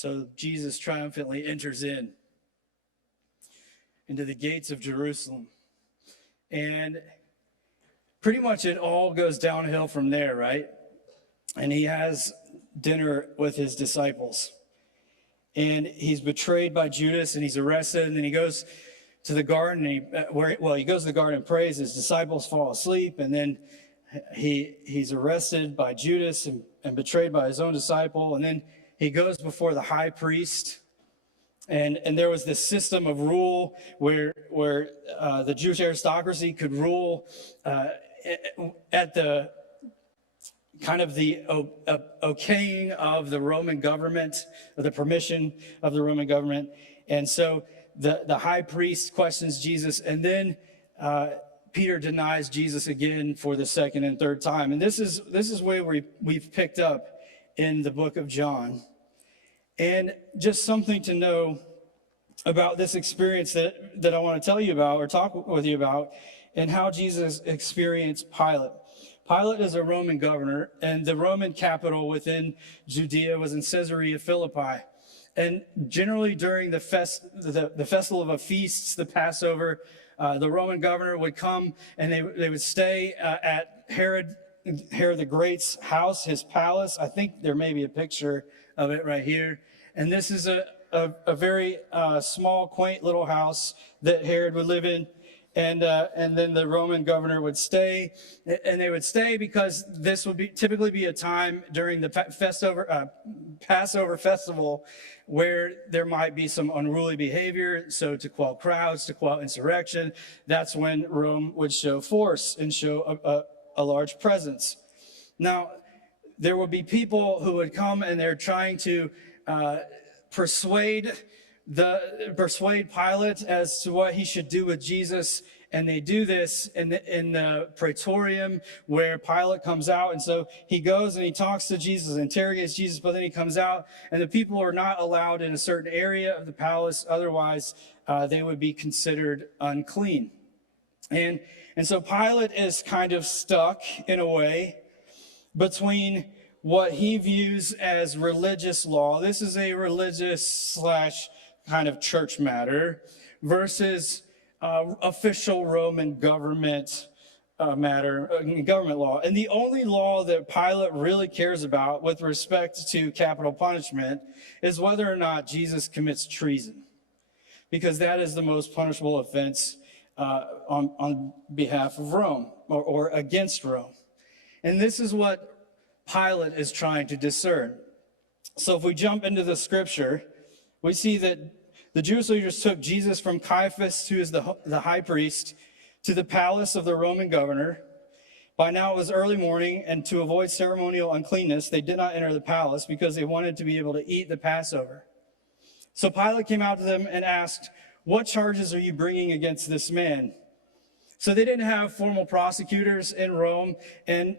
So Jesus triumphantly enters into the gates of Jerusalem. And pretty much it all goes downhill from there, right? And he has dinner with his disciples. And he's betrayed by Judas, and he's arrested, and then he goes to the garden, and he goes to the garden and prays. His disciples fall asleep, and then he's arrested by Judas and betrayed by his own disciple, and then he goes before the high priest. And there was this system of rule where the Jewish aristocracy could rule at the kind of the okaying of the Roman government, or the permission of the Roman government. And so the high priest questions Jesus, and then Peter denies Jesus again for the second and third time. And this is where we've picked up in the book of John. And just something to know about this experience that I want to tell you about, or talk with you about, and how Jesus experienced Pilate. Pilate is a Roman governor, and the Roman capital within Judea was in Caesarea Philippi. And generally during the festival of a feast, the Passover, the Roman governor would come, and they would stay at Herod the Great's house, his palace. I think there may be a picture of it right here. And this is a very small, quaint little house that Herod would live in. And then the Roman governor would stay, and they would stay because this would typically be a time during the Passover festival where there might be some unruly behavior. So to quell crowds, to quell insurrection, that's when Rome would show force and show a large presence. Now, there would be people who would come, and they're trying to persuade Pilate as to what he should do with Jesus. And they do this in the praetorium, where Pilate comes out. And so he goes and he talks to Jesus, interrogates Jesus, but then he comes out, and the people are not allowed in a certain area of the palace. Otherwise, they would be considered unclean. And so Pilate is kind of stuck in a way between what he views as religious law. This is a religious / kind of church matter, versus official Roman government matter, government law. And the only law that Pilate really cares about with respect to capital punishment is whether or not Jesus commits treason, because that is the most punishable offense on behalf of Rome, or against Rome. And this is what Pilate is trying to discern. So if we jump into the scripture, we see that the Jewish leaders took Jesus from Caiaphas, who is the high priest, to the palace of the Roman governor. By now it was early morning, and to avoid ceremonial uncleanness, they did not enter the palace because they wanted to be able to eat the Passover. So Pilate came out to them and asked, "What charges are you bringing against this man?" So they didn't have formal prosecutors in Rome, and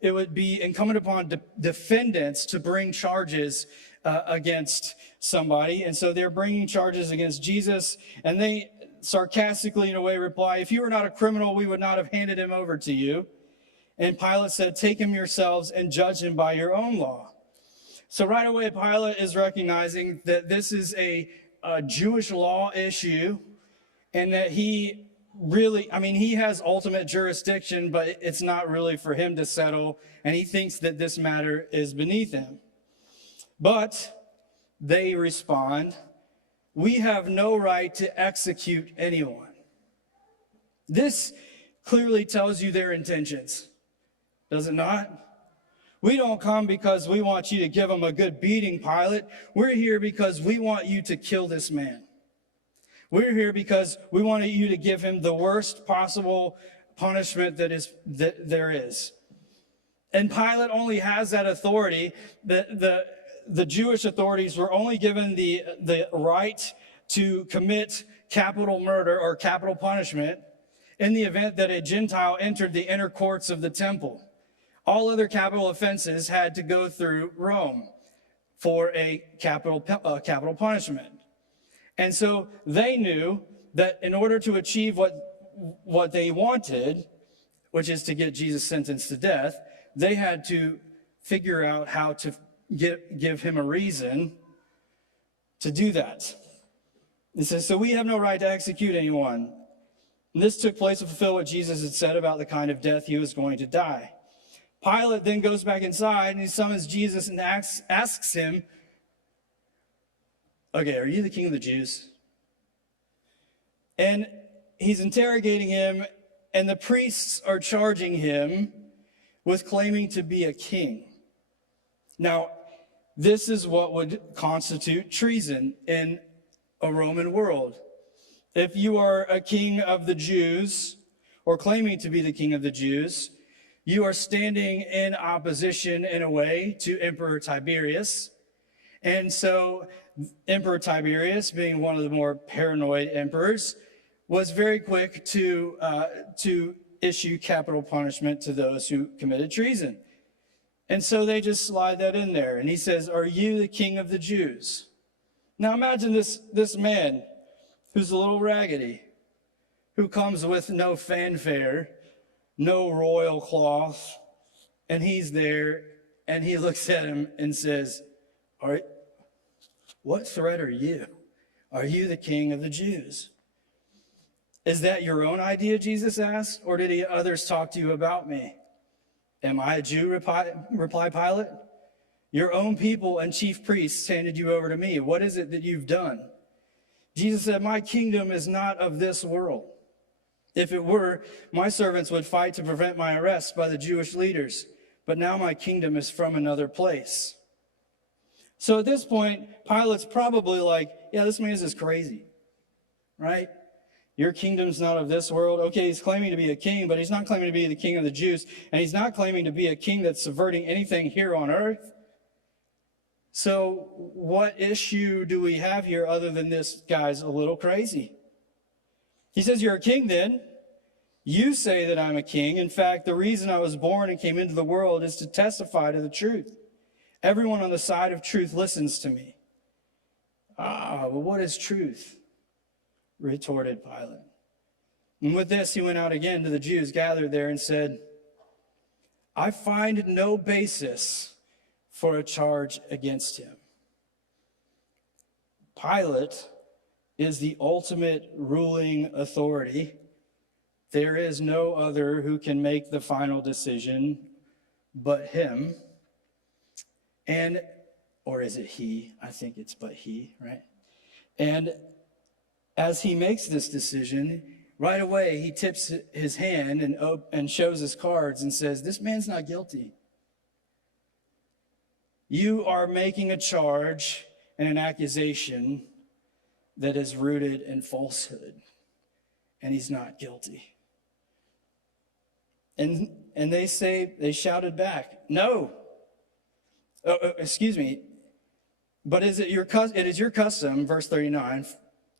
it would be incumbent upon defendants to bring charges against somebody. And so they're bringing charges against Jesus, and they sarcastically, in a way, reply, "If you were not a criminal, we would not have handed him over to you." And Pilate said, "Take him yourselves and judge him by your own law." So right away, Pilate is recognizing that this is a Jewish law issue, and that he has ultimate jurisdiction, but it's not really for him to settle, and he thinks that this matter is beneath him. But they respond, "We have no right to execute anyone." This clearly tells you their intentions, does it not? "We don't come because we want you to give him a good beating, Pilate. We're here because we want you to kill this man. We're here because we want you to give him the worst possible punishment that there is." And Pilate only has that authority. The Jewish authorities were only given the right to commit capital murder or capital punishment in the event that a Gentile entered the inner courts of the temple. All other capital offenses had to go through Rome for a capital punishment. And so they knew that in order to achieve what they wanted, which is to get Jesus sentenced to death, they had to figure out how to give him a reason to do that. It says, so we have no right to execute anyone. And this took place to fulfill what Jesus had said about the kind of death he was going to die. Pilate then goes back inside and he summons Jesus and asks him, okay, are you the king of the Jews? And he's interrogating him, and the priests are charging him with claiming to be a king. Now, this is what would constitute treason in a Roman world. If you are a king of the Jews, or claiming to be the king of the Jews, you are standing in opposition, in a way, to Emperor Tiberius. And so Emperor Tiberius, being one of the more paranoid emperors, was very quick to issue capital punishment to those who committed treason. And so they just slide that in there. And he says, are you the king of the Jews? Now imagine this man who's a little raggedy, who comes with no fanfare, no royal cloth, and he's there, and he looks at him and says, what threat are you? Are you the king of the Jews? Is that your own idea, Jesus asked, or did others talk to you about me? Am I a Jew, replied Pilate. Your own people and chief priests handed you over to me. What is it that you've done? Jesus said, my kingdom is not of this world. If it were, my servants would fight to prevent my arrest by the Jewish leaders. But now my kingdom is from another place. So at this point, Pilate's probably like, yeah, this man is just crazy, right? Your kingdom's not of this world. Okay, he's claiming to be a king, but he's not claiming to be the king of the Jews. And he's not claiming to be a king that's subverting anything here on earth. So what issue do we have here other than this guy's a little crazy? He says, you're a king then. You say that I'm a king. In fact, the reason I was born and came into the world is to testify to the truth. Everyone on the side of truth listens to me. But what is truth? Retorted Pilate. And with this, he went out again to the Jews gathered there and said, I find no basis for a charge against him. Pilate is the ultimate ruling authority. There is no other who can make the final decision but him. Or is it he? I think it's but he, right? And as he makes this decision, right away he tips his hand and shows his cards and says, this man's not guilty. You are making a charge and an accusation that is rooted in falsehood, and he's not guilty. And they shouted back, no. Excuse me. But it is your custom, verse 39,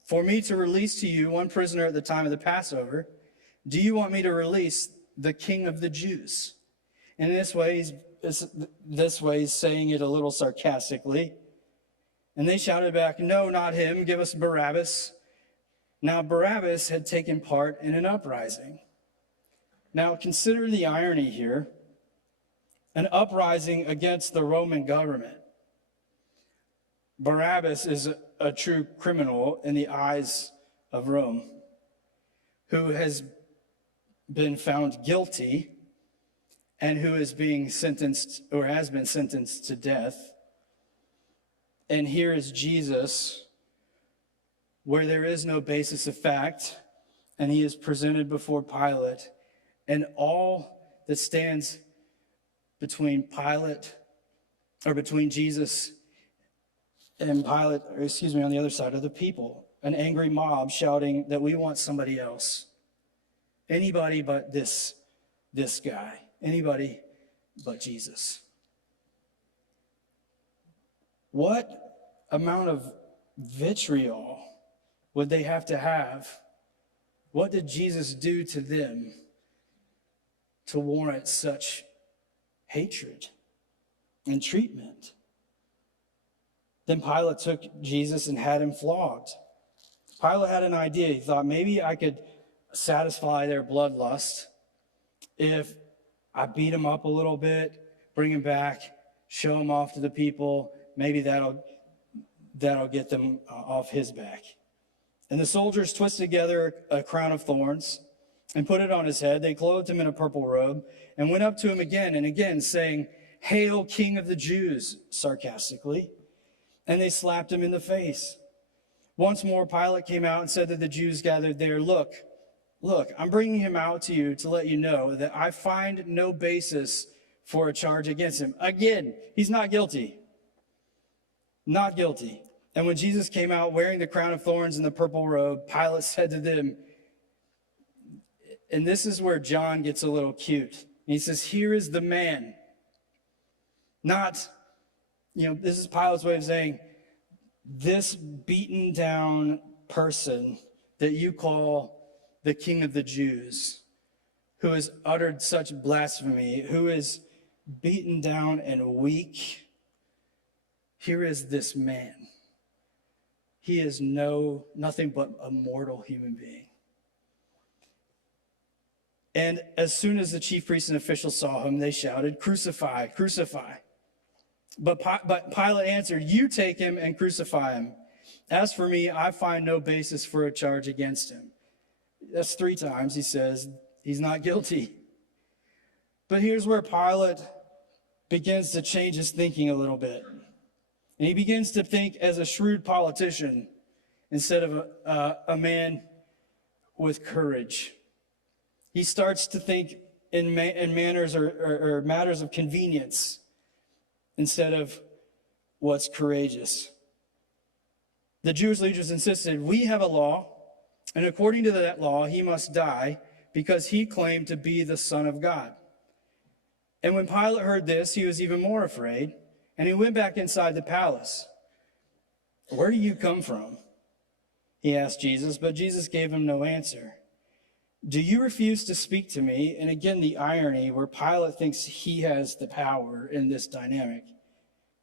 for me to release to you one prisoner at the time of the Passover. Do you want me to release the king of the Jews? And in this way, he's saying it a little sarcastically. And they shouted back, no, not him. Give us Barabbas. Now, Barabbas had taken part in an uprising. Now, consider the irony here. An uprising against the Roman government. Barabbas is a true criminal in the eyes of Rome, who has been found guilty and who is being sentenced or has been sentenced to death. And here is Jesus, where there is no basis of fact, and he is presented before Pilate, and all that stands between Jesus and Pilate, on the other side of the people, an angry mob shouting that we want somebody else. Anybody but this guy. Anybody but Jesus. What amount of vitriol would they have to have? What did Jesus do to them to warrant such hatred and treatment? Then Pilate took Jesus and had him flogged. Pilate had an idea. He thought, maybe I could satisfy their bloodlust if I beat him up a little bit, bring him back, show him off to the people. Maybe that'll get them off his back. And the soldiers twisted together a crown of thorns and put it on his head. They clothed him in a purple robe and went up to him again and again, saying, "Hail, King of the Jews," sarcastically. And they slapped him in the face. Once more, Pilate came out and said to the Jews gathered there, Look, I'm bringing him out to you to let you know that I find no basis for a charge against him. Again, he's not guilty. Not guilty. And when Jesus came out wearing the crown of thorns and the purple robe, Pilate said to them, and this is where John gets a little cute. He says, "Here is the man." Not, this is Pilate's way of saying, this beaten down person that you call the King of the Jews, who has uttered such blasphemy, who is beaten down and weak. Here is this man. He is nothing but a mortal human being. And as soon as the chief priests and officials saw him, they shouted, "Crucify, crucify." But Pilate answered, "You take him and crucify him. As for me, I find no basis for a charge against him." That's 3 times he says he's not guilty. But here's where Pilate begins to change his thinking a little bit. And he begins to think as a shrewd politician instead of a man with courage. He starts to think in manners or matters of convenience instead of what's courageous. The Jewish leaders insisted, "We have a law, and according to that law, he must die because he claimed to be the Son of God." And when Pilate heard this, he was even more afraid, and he went back inside the palace. "Where do you come from?" he asked Jesus, but Jesus gave him no answer. "Do you refuse to speak to me?" And again, the irony where Pilate thinks he has the power in this dynamic.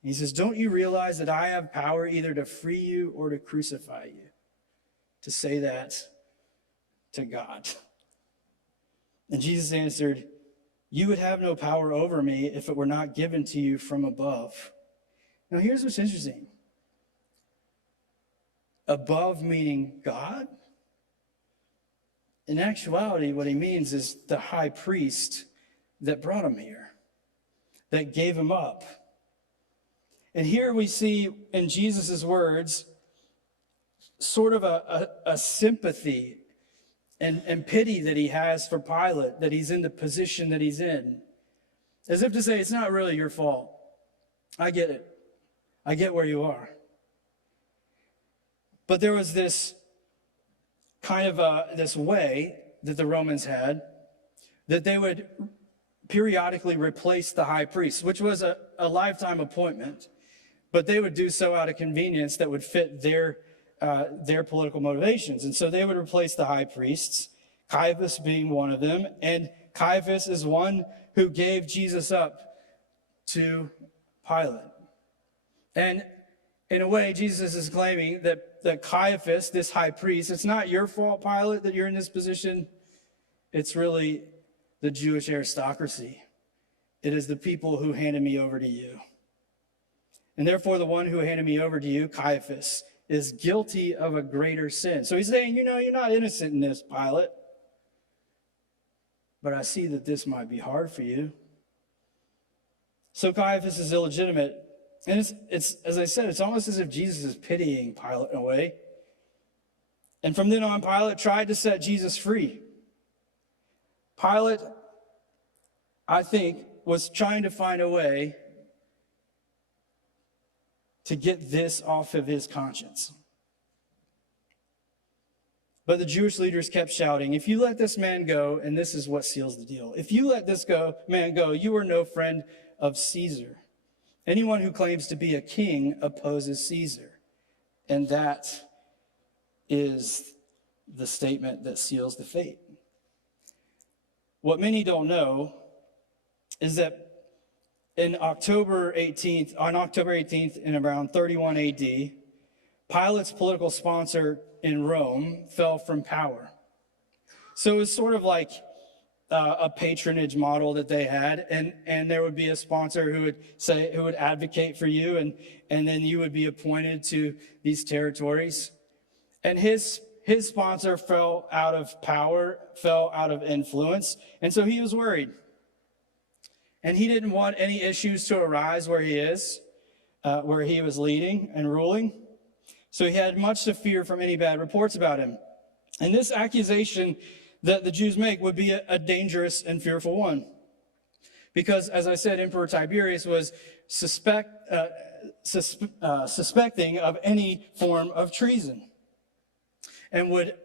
He says, "Don't you realize that I have power either to free you or to crucify you?" To say that to God. And Jesus answered, "You would have no power over me if it were not given to you from above." Now here's what's interesting. Above meaning God? In actuality, what he means is the high priest that brought him here, that gave him up. And here we see in Jesus' words sort of a sympathy and pity that he has for Pilate, that he's in the position that he's in. As if to say, it's not really your fault. I get it. I get where you are. But there was this kind of this way that the Romans had, that they would periodically replace the high priest, which was a lifetime appointment, but they would do so out of convenience that would fit their political motivations. And so they would replace the high priests, Caiaphas being one of them, and Caiaphas is one who gave Jesus up to Pilate. And in a way, Jesus is claiming that Caiaphas, this high priest, it's not your fault, Pilate, that you're in this position. It's really the Jewish aristocracy. It is the people who handed me over to you. And therefore, the one who handed me over to you, Caiaphas, is guilty of a greater sin. So he's saying, you're not innocent in this, Pilate. But I see that this might be hard for you. So Caiaphas is illegitimate. And it's as I said, it's almost as if Jesus is pitying Pilate in a way. And from then on, Pilate tried to set Jesus free. Pilate, I think, was trying to find a way to get this off of his conscience. But the Jewish leaders kept shouting, "If you let this man go," and this is what seals the deal, "if you let this man go, you are no friend of Caesar. Anyone who claims to be a king opposes Caesar." And that is the statement that seals the fate. What many don't know is that on October 18th in around 31 AD, Pilate's political sponsor in Rome fell from power. So it was sort of like a patronage model that they had, and there would be a sponsor who would advocate for you, and then you would be appointed to these territories. And his sponsor fell out of power, fell out of influence, and so he was worried. And he didn't want any issues to arise where he is, where he was leading and ruling. So he had much to fear from any bad reports about him. And this accusation that the Jews make would be a dangerous and fearful one. Because, as I said, Emperor Tiberius was suspecting of any form of treason, and would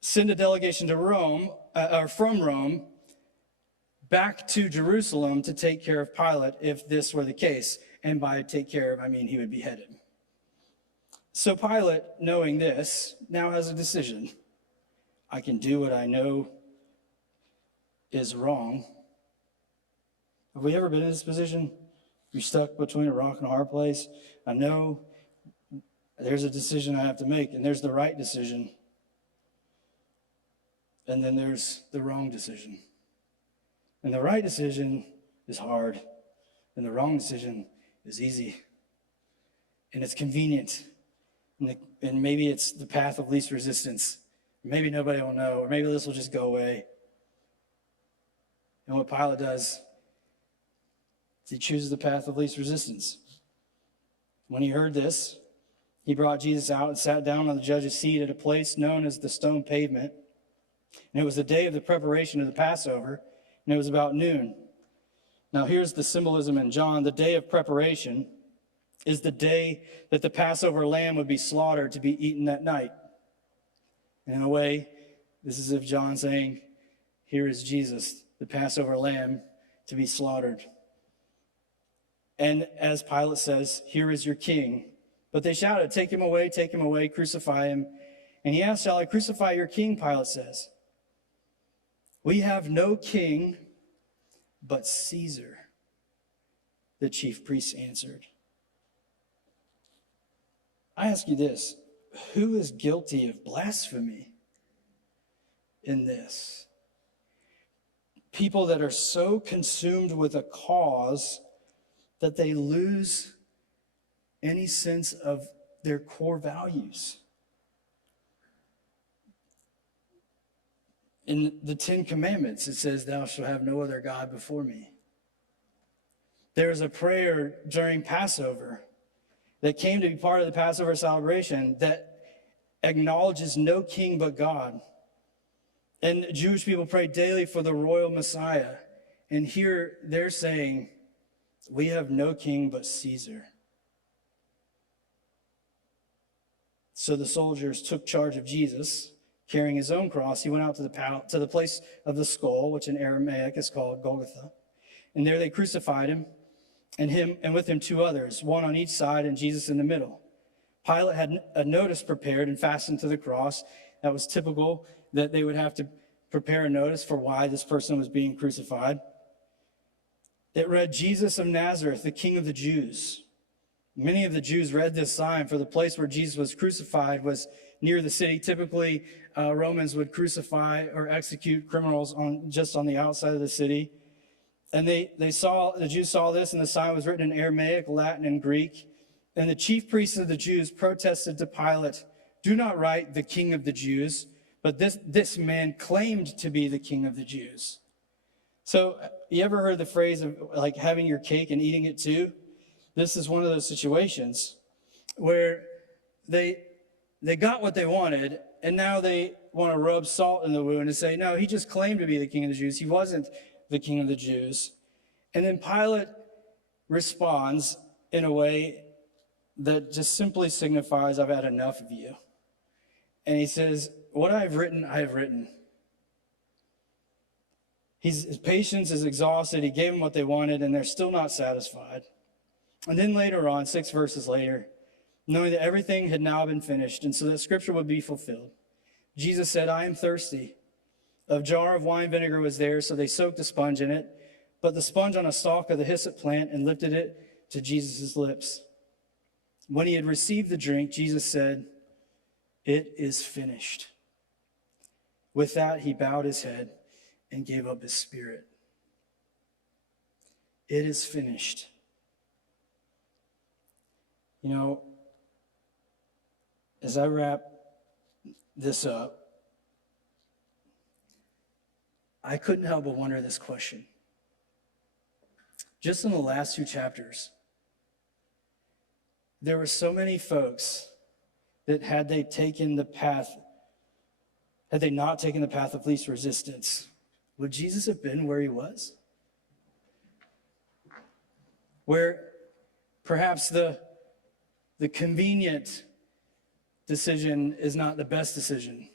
send a delegation to Rome, or from Rome, back to Jerusalem to take care of Pilate if this were the case. And by take care of, I mean he would be beheaded. So Pilate, knowing this, now has a decision. I can do what I know is wrong. Have we ever been in this position? You're stuck between a rock and a hard place. I know there's a decision I have to make, and there's the right decision. And then there's the wrong decision. And the right decision is hard, and the wrong decision is easy. And it's convenient. And maybe it's the path of least resistance. Maybe nobody will know, or maybe this will just go away. And what Pilate does is he chooses the path of least resistance. When he heard this, he brought Jesus out and sat down on the judge's seat at a place known as the Stone Pavement. And it was the day of the preparation of the Passover, and it was about noon. Now here's the symbolism in John. The day of preparation is the day that the Passover lamb would be slaughtered to be eaten that night. And in a way, this is as if John saying, here is Jesus, the Passover lamb, to be slaughtered. And as Pilate says, here is your king. But they shouted, take him away, crucify him. And he asked, shall I crucify your king? Pilate says. We have no king but Caesar, the chief priests answered. I ask you this, who is guilty of blasphemy in this? People that are so consumed with a cause that they lose any sense of their core values. In the Ten Commandments, it says, thou shalt have no other God before me. There is a prayer during Passover that came to be part of the Passover celebration that acknowledges no king but God. And Jewish people pray daily for the royal Messiah. And here they're saying, we have no king but Caesar. So the soldiers took charge of Jesus, carrying his own cross. He went out to the place of the skull, which in Aramaic is called Golgotha. And there they crucified him, and with him two others, one on each side and Jesus in the middle. Pilate had a notice prepared and fastened to the cross. That was typical, that they would have to prepare a notice for why this person was being crucified. It read, Jesus of Nazareth, the King of the Jews. Many of the Jews read this sign, for the place where Jesus was crucified was near the city. Typically, Romans would crucify or execute criminals just on the outside of the city. And the Jews saw this, and the sign was written in Aramaic, Latin, and Greek. And the chief priests of the Jews protested to Pilate, do not write the King of the Jews, but this man claimed to be the King of the Jews. So you ever heard the phrase of like having your cake and eating it too? This is one of those situations where they got what they wanted, and now they want to rub salt in the wound and say, no, he just claimed to be the King of the Jews. He wasn't the King of the Jews. And then Pilate responds in a way that just simply signifies, I've had enough of you. And he says, what I have written. His patience is exhausted. He gave them what they wanted, and they're still not satisfied. And then later on, 6 verses later, knowing that everything had now been finished, and so that scripture would be fulfilled, Jesus said, I am thirsty. A jar of wine vinegar was there, so they soaked a sponge in it, put the sponge on a stalk of the hyssop plant, and lifted it to Jesus' lips. When he had received the drink, Jesus said, it is finished. With that, he bowed his head and gave up his spirit. It is finished. You know, as I wrap this up, I couldn't help but wonder this question. Just in the last 2 chapters, there were so many folks that had they not taken the path of least resistance, would Jesus have been where he was? Where perhaps the convenient decision is not the best decision.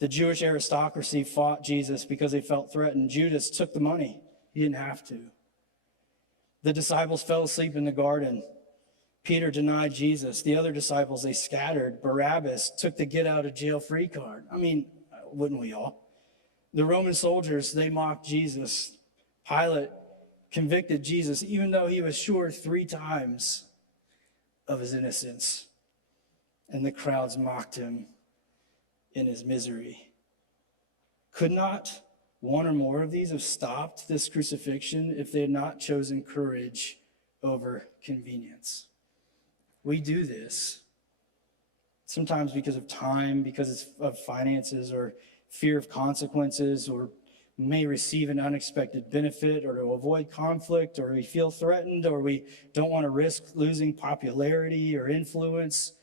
The Jewish aristocracy fought Jesus because they felt threatened. Judas took the money. He didn't have to. The disciples fell asleep in the garden. Peter denied Jesus. The other disciples, they scattered. Barabbas took the get-out-of-jail-free card. I mean, wouldn't we all? The Roman soldiers, they mocked Jesus. Pilate convicted Jesus, even though he was sure 3 times of his innocence. And the crowds mocked him in his misery. Could not one or more of these have stopped this crucifixion if they had not chosen courage over convenience? We do this sometimes because of time, because of finances, or fear of consequences, or may receive an unexpected benefit, or to avoid conflict, or we feel threatened, or we don't want to risk losing popularity or influence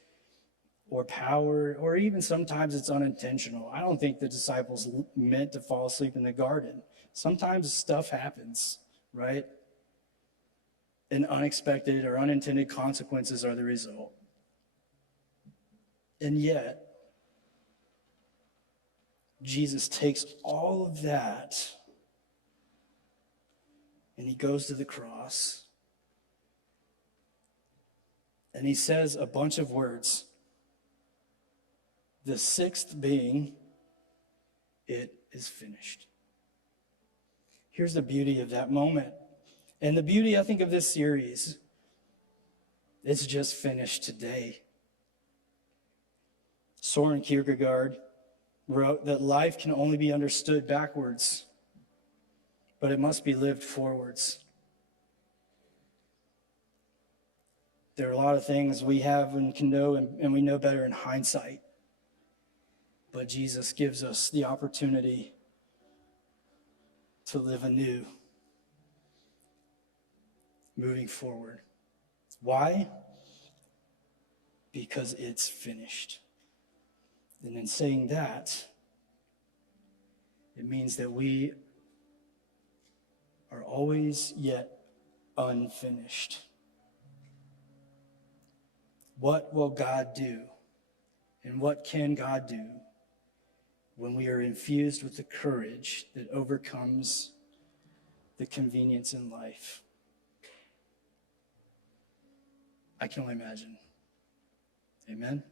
or power, or even sometimes it's unintentional. I don't think the disciples meant to fall asleep in the garden. Sometimes stuff happens, right? And unexpected or unintended consequences are the result. And yet, Jesus takes all of that and he goes to the cross and he says a bunch of words. The 6th being, it is finished. Here's the beauty of that moment. And the beauty, I think, of this series, it's just finished today. Soren Kierkegaard wrote that life can only be understood backwards, but it must be lived forwards. There are a lot of things we have and can know, and we know better in hindsight. But Jesus gives us the opportunity to live anew, moving forward. Why? Because it's finished. And in saying that, it means that we are always yet unfinished. What will God do? And what can God do when we are infused with the courage that overcomes the convenience in life? I can only imagine. Amen.